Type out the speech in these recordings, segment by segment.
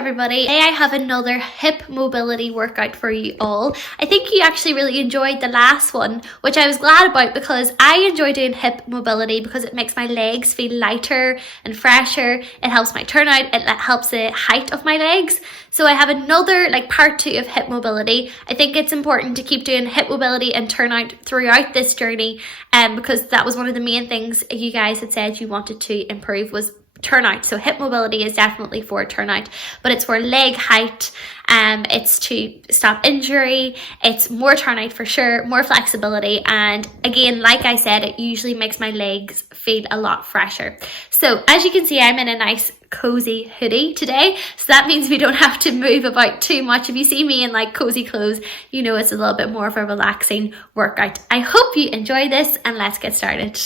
everybody. Today I have another hip mobility workout for you all. I think you actually really enjoyed the last one, which I was glad about because I enjoy doing hip mobility because it makes my legs feel lighter and fresher. It helps my turnout, it helps the height of my legs. So I have another part 2 of hip mobility. I think it's important to keep doing hip mobility and turnout throughout this journey because that was one of the main things you guys had said you wanted to improve was turnout. So hip mobility is definitely for turnout, but it's for leg height, it's to stop injury, it's more turnout for sure, more flexibility, and again, like I said, it usually makes my legs feel a lot fresher. So as you can see, I'm in a nice cozy hoodie today, so that means we don't have to move about too much. If you see me in cozy clothes, you know it's a little bit more of a relaxing workout. I hope you enjoy this, and let's get started.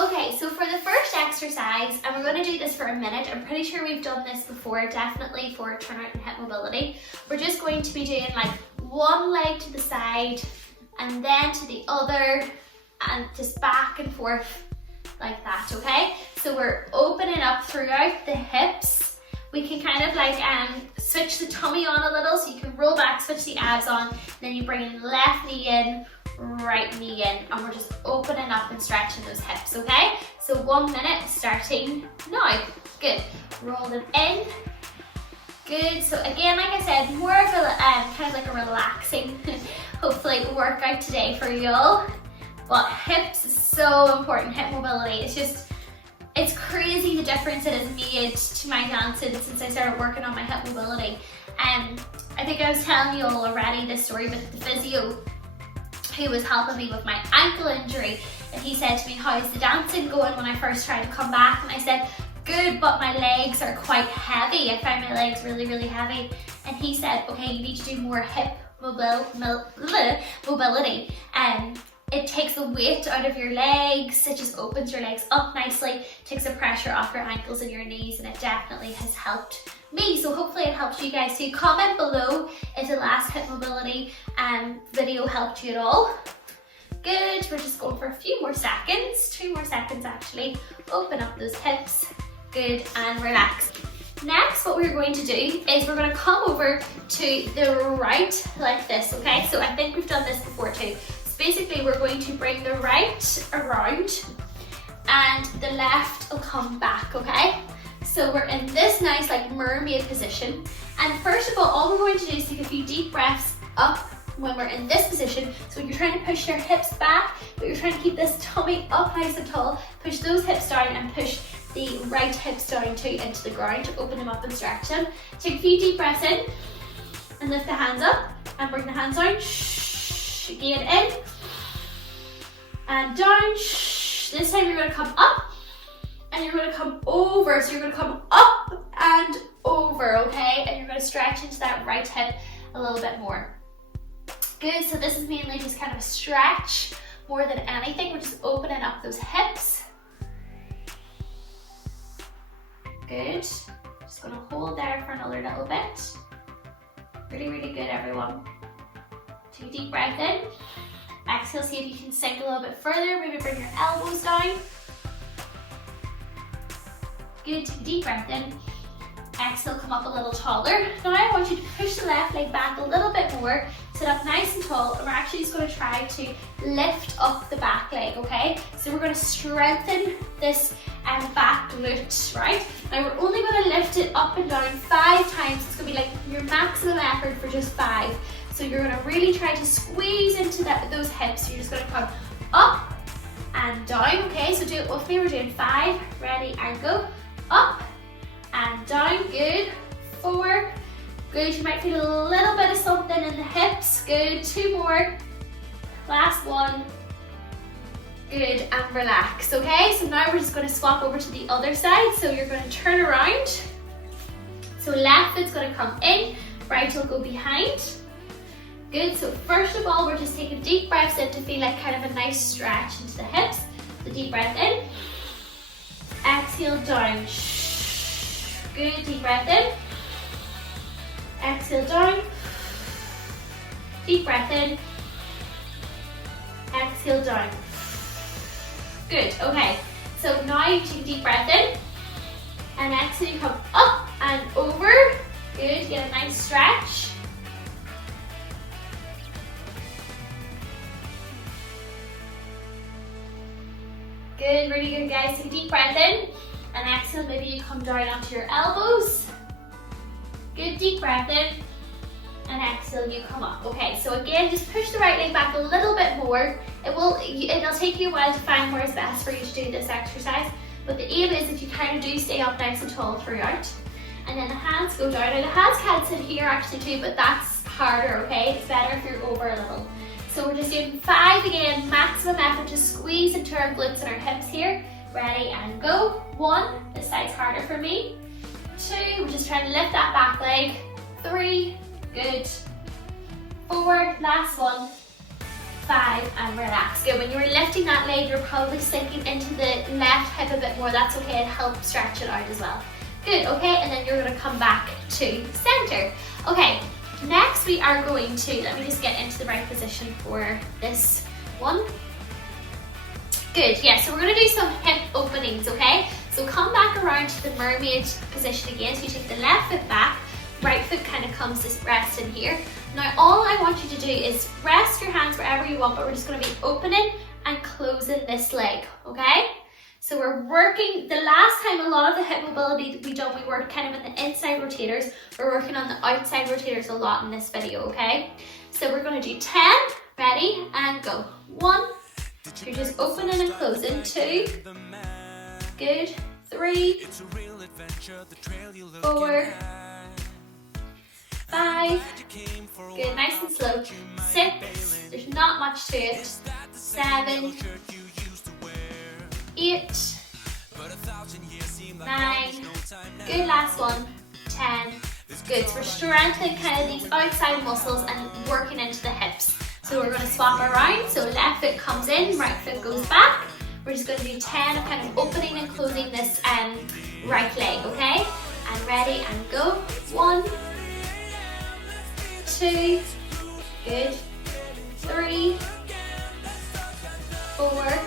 Okay, so for the first exercise, and we're going to do this for a minute, I'm pretty sure we've done this before, definitely for turnout and hip mobility. We're just going to be doing one leg to the side and then to the other and just back and forth like that, okay? So we're opening up throughout the hips. We can kind of switch the tummy on a little, so you can roll back, switch the abs on, then you bring in left knee in, right knee in, and we're just opening up and stretching those hips, okay? So 1 minute starting now. Good. Roll them in. Good. So again, like I said, more of a kind of a relaxing hopefully workout today for you all. But hips is so important, hip mobility. It's crazy the difference it has made to my dancing since I started working on my hip mobility. I think I was telling you all already this story with the physio who was helping me with my ankle injury, and he said to me, how's the dancing going when I first tried to come back? And I said, good, but my legs are quite heavy. I find my legs really, really heavy. And he said, okay, you need to do more hip mobility. It takes the weight out of your legs, it just opens your legs up nicely, takes the pressure off your ankles and your knees, and it definitely has helped me. So hopefully it helped you guys too. Comment below if the last hip mobility video helped you at all. Good, we're just going for a few more seconds, 2 more seconds actually. Open up those hips, good, and relax. Next, what we're going to do is we're going to come over to the right like this, okay? So I think we've done this before too. Basically, we're going to bring the right around and the left will come back, okay? So we're in this nice mermaid position. And first of all we're going to do is take a few deep breaths up when we're in this position. So you're trying to push your hips back, but you're trying to keep this tummy up nice and tall. Push those hips down and push the right hips down too into the ground to open them up and stretch them. Take a few deep breaths in and lift the hands up and bring the hands down. Again, in and down. This time you're going to come up and you're going to come over. So you're going to come up and over, okay? And you're going to stretch into that right hip a little bit more. Good, so this is mainly just kind of a stretch more than anything. We're just opening up those hips. Good. Just going to hold there for another little bit. Really, really good, everyone. Take a deep breath in. Exhale, see if you can sink a little bit further. Maybe bring your elbows down. Good, take a deep breath in. Exhale, come up a little taller. Now I want you to push the left leg back a little bit more. Sit up nice and tall, and we're actually just going to try to lift up the back leg, okay? So we're going to strengthen this back glute, right? Now we're only going to lift it up and down 5 times. It's going to be your maximum effort for just 5. So you're going to really try to squeeze into those hips. So you're just going to come up and down, okay? So do it with me. We're doing 5. Ready, and go. Up and down. Good. 4. Good. You might feel a little bit of something in the hips. Good. 2 more. Last 1. Good. And relax, okay? So now we're just going to swap over to the other side. So you're going to turn around. So left foot's going to come in. Right will go behind. Good, so first of all, we're just taking deep breaths in to feel kind of a nice stretch into the hips. The deep breath in. Exhale, down. Good, deep breath in. Exhale, down. Deep breath in. Exhale, down. Good, okay. So now you take a deep breath in. And exhale, you come up and over. Good. get a nice stretch. Good, really good guys. Take a deep breath in and exhale. Maybe you come down onto your elbows. Good, deep breath in and exhale, you come up. Okay, so again, just push the right leg back a little bit more. It'll take you a while to find where it's best for you to do this exercise, but the aim is that you kind of do stay up nice and tall throughout. And then the hands go down. Now the hands can sit here actually too, but that's harder, okay? It's better if you're over a little. So we're just doing 5 again, maximum effort to squeeze into our glutes and our hips here. Ready and go. 1, this side's harder for me. 2, we're just trying to lift that back leg. 3, good. 4, last one. 5, and relax. Good, when you're lifting that leg, you're probably sinking into the left hip a bit more. That's okay, it helps stretch it out as well. Good, okay, and then you're gonna come back to center. Okay, next we are going to, let me just get into the right position for this one. Good, yeah, so we're gonna do some hip openings, okay? So come back around to the mermaid position again. So you take the left foot back, right foot kind of comes to rest in here. Now all I want you to do is rest your hands wherever you want, but we're just gonna be opening and closing this leg, okay? So we're working, the last time a lot of the hip mobility that we done, we worked kind of in the inside rotators. We're working on the outside rotators a lot in this video, okay? So we're gonna do 10, ready, and go. 1, you're just opening and closing. 2, good. 3, 4, 5, good, nice and slow. 6, there's not much to it. 7, 8, 9, good, last one. 10, good. So we're strengthening kind of these outside muscles and working into the hips. So we're going to swap around. So left foot comes in, right foot goes back. We're just going to do 10 of kind of opening and closing this right leg, okay? And ready and go. 1, 2, good. 3, 4,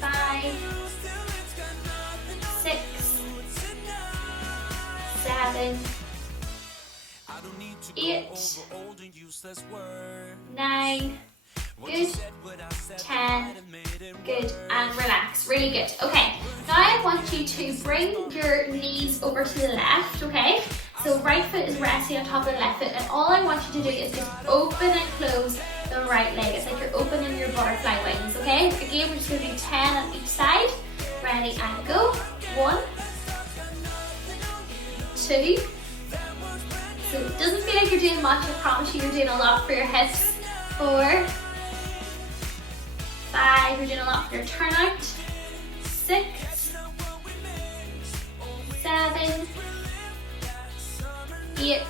5, 6, 7, 8, 9, good, 10, good, and relax, really good. Okay, now I want you to bring your knees over to the left, okay? So right foot is resting on top of the left foot, and all I want you to do is just open and close the right leg. It's like you're opening your butterfly wings, okay? Again, we're just going to do 10 on each side. Ready and go. 1, 2. So it doesn't feel like you're doing much. I promise you, you're doing a lot for your hips. 4, 5. You're doing a lot for your turnout. 6, 7, 8,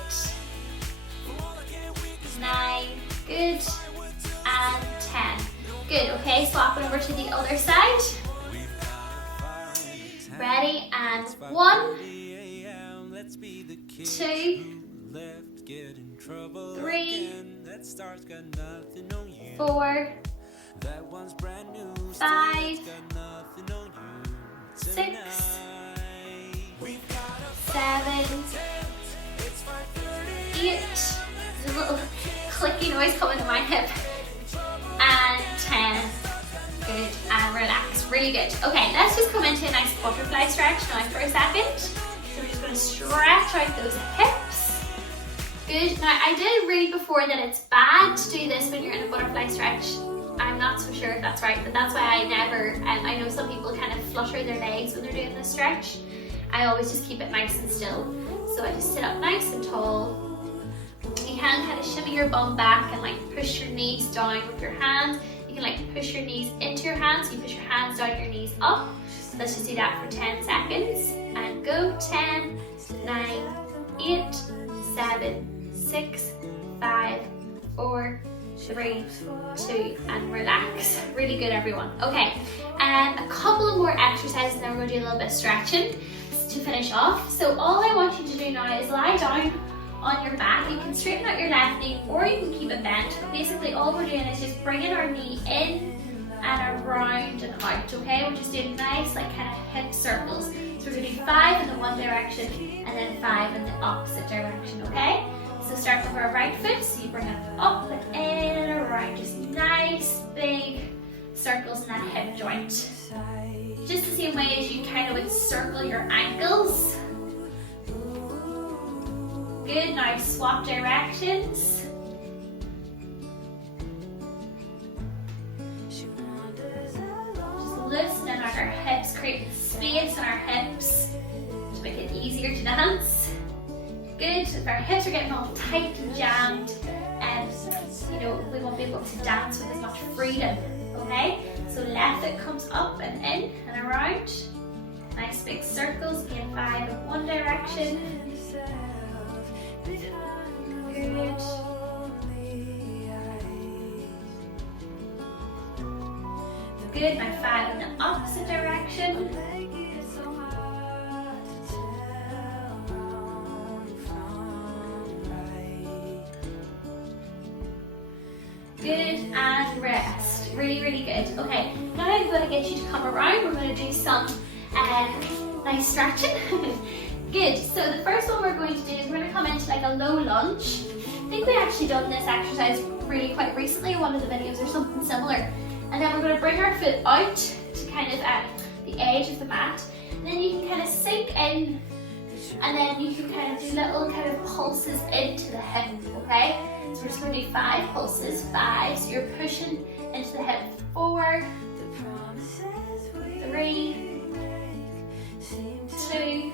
9, good, and 10. Good, okay, swapping over to the other side. Ready, and 1, 2, 3, 4, 5, 6, 7, 8, there's a little clicky noise coming to my hip, and 10, good, and relax, really good. Okay, let's just come into a nice butterfly stretch now for a second. So we're just going to stretch out those hips. Good, now I did read before that it's bad to do this when you're in a butterfly stretch. I'm not so sure if that's right, but that's why I never, I know some people kind of flutter their legs when they're doing this stretch. I always just keep it nice and still. So I just sit up nice and tall. You can kind of shimmy your bum back and like push your knees down with your hands. You can like push your knees into your hands. You push your hands down, your knees up. So let's just do that for 10 seconds. And go. 10, 9, 8, 7, 6, 5, 4, 3, 2, and relax. Really good, everyone. Okay, and a couple of more exercises, and then we're going to do a little bit of stretching to finish off. So all I want you to do now is lie down on your back. You can straighten out your left knee or you can keep it bent. But basically all we're doing is just bringing our knee in and around and out, okay? We're just doing nice like kind of hip circles. So So we're going to do 5 in the one direction and then 5 in the opposite direction, okay? So start with our right foot, so you bring it up and in and around, just nice big circles in that hip joint. Just the same way as you kind of would circle your ankles. Good, now swap directions. Just loosening out our hips, creating space in our hips to make it easier to dance. Good, if our hips are getting all tight and jammed, you know, we won't be able to dance with as much freedom, okay? So left foot comes up and in and around. Nice big circles, again 5 in one direction. Good. Good, now 5 in the opposite direction. Good, and rest. Really, really good. Okay, now I'm going to get you to come around. We're going to do some nice stretching. Good, so the first one we're going to do is we're going to come into like a low lunge. I think we actually done this exercise really quite recently in one of the videos or something similar. And then we're going to bring our foot out to kind of the edge of the mat. And then you can kind of sink in, and then you can kind of do little kind of pulses into the hip, okay? So we're just going to do 5 pulses, 5, so you're pushing into the hip, 4, 3, 2,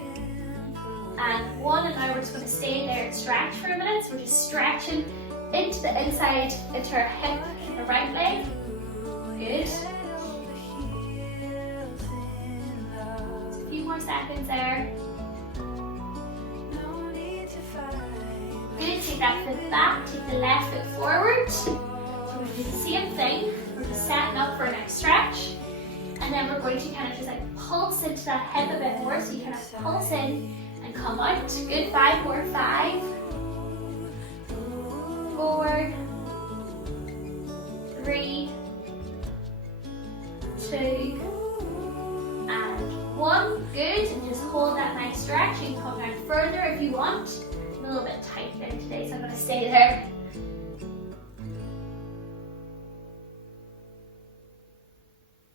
and 1, and now we're just going to stay there and stretch for a minute. So we're just stretching into the inside, into our hip, the right leg. Good. Just a few more seconds there. Good, take that foot back, take the left foot forward. So we're going to do the same thing. We're just setting up for a next stretch. And then we're going to kind of just like pulse into that hip a bit more. So you kind of pulse in and come out. Good, 5 more, 5, 4, 3, 2, and 1. Good, and just hold that nice stretch. You can come down further if you want. I'm a little bit tight there today, so I'm going to stay there.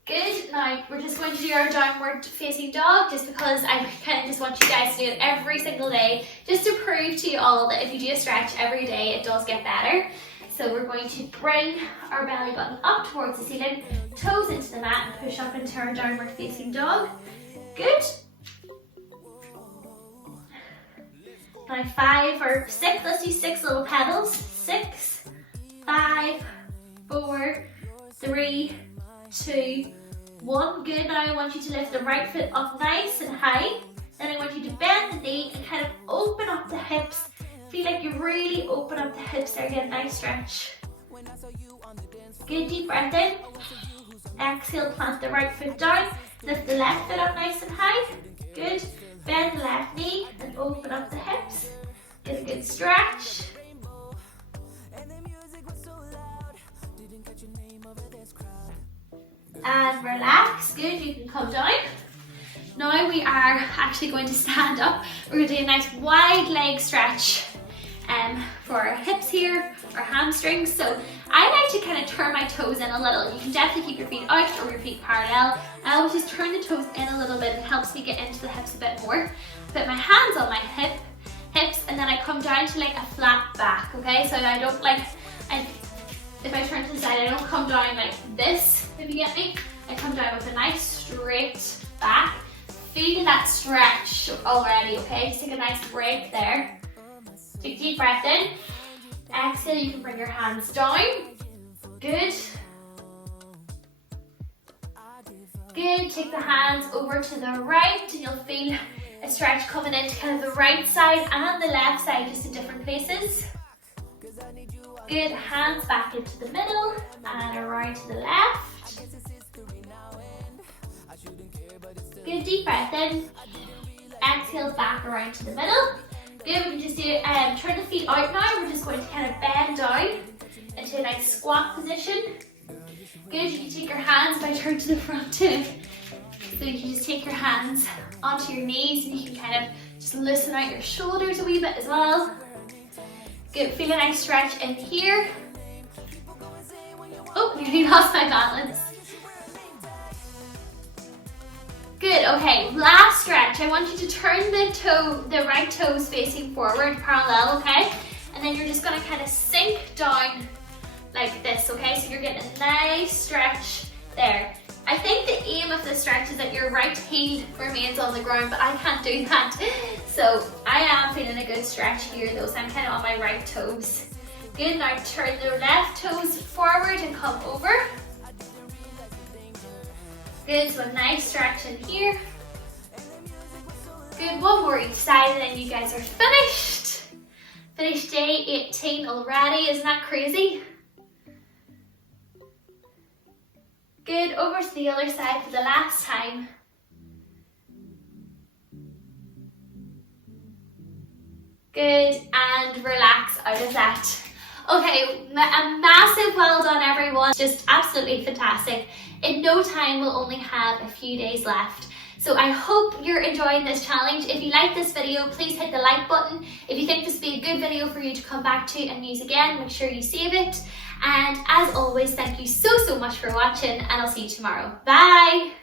Good, now we're just going to do our downward facing dog just because I kind of just want you guys to do it every single day just to prove to you all that if you do a stretch every day, it does get better. So we're going to bring our belly button up towards the ceiling, toes into the mat and push up into our downward facing dog. Good. Now 5 or 6, let's do 6 little pedals. 6, 5, 4, 3, 2, 1. Good, now I want you to lift the right foot up nice and high. Then I want you to bend the knee and kind of open up the hips. Feel like you really open up the hips there, get a nice stretch. Good, deep breath in. Exhale, plant the right foot down. Lift the left foot up nice and high. Good. Bend the left knee and open up the hips. Get a good stretch. And relax. Good, you can come down. Now we are actually going to stand up. We're going to do a nice wide leg stretch for our hips here, our hamstrings. So I like to kind of turn my toes in a little. You can definitely keep your feet out or your feet parallel. I always just turn the toes in a little bit. It helps me get into the hips a bit more. Put my hands on my hips, and then I come down to like a flat back, okay? So I don't like, if I turn to the side, I don't come down like this, if you get me. I come down with a nice straight back. Feel that stretch already, okay? Just take a nice break there. Take a deep breath in. Exhale, you can bring your hands down. Good. Good, take the hands over to the right and you'll feel a stretch coming into kind of the right side and the left side, just in different places. Good, hands back into the middle and around to the left. Good, deep breath in. Exhale, back around to the middle. Good, we can just do turn the feet out now. We're just going to kind of bend down into a nice squat position. Good, you can take your hands if I turn to the front too. So you can just take your hands onto your knees and you can kind of just loosen out your shoulders a wee bit as well. Good, feel a nice stretch in here. Oh, nearly lost my balance. Good, okay, last stretch. I want you to turn the right toes facing forward, parallel, okay? And then you're just gonna kind of sink down like this, okay? So you're getting a nice stretch there. I think the aim of this stretch is that your right heel remains on the ground, but I can't do that. So I am feeling a good stretch here though, so I'm kind of on my right toes. Good, now turn the left toes forward and come over. Good, so a nice stretch in here. Good, one more each side and then you guys are finished. Finished day 18 already, isn't that crazy? Good, over to the other side for the last time. Good, and relax out of that. Okay, a massive well done everyone, just absolutely fantastic. In no time we'll only have a few days left. So I hope you're enjoying this challenge. If you like this video, please hit the like button. If you think this would be a good video for you to come back to and use again, make sure you save it. And as always, thank you so much for watching and I'll see you tomorrow. Bye!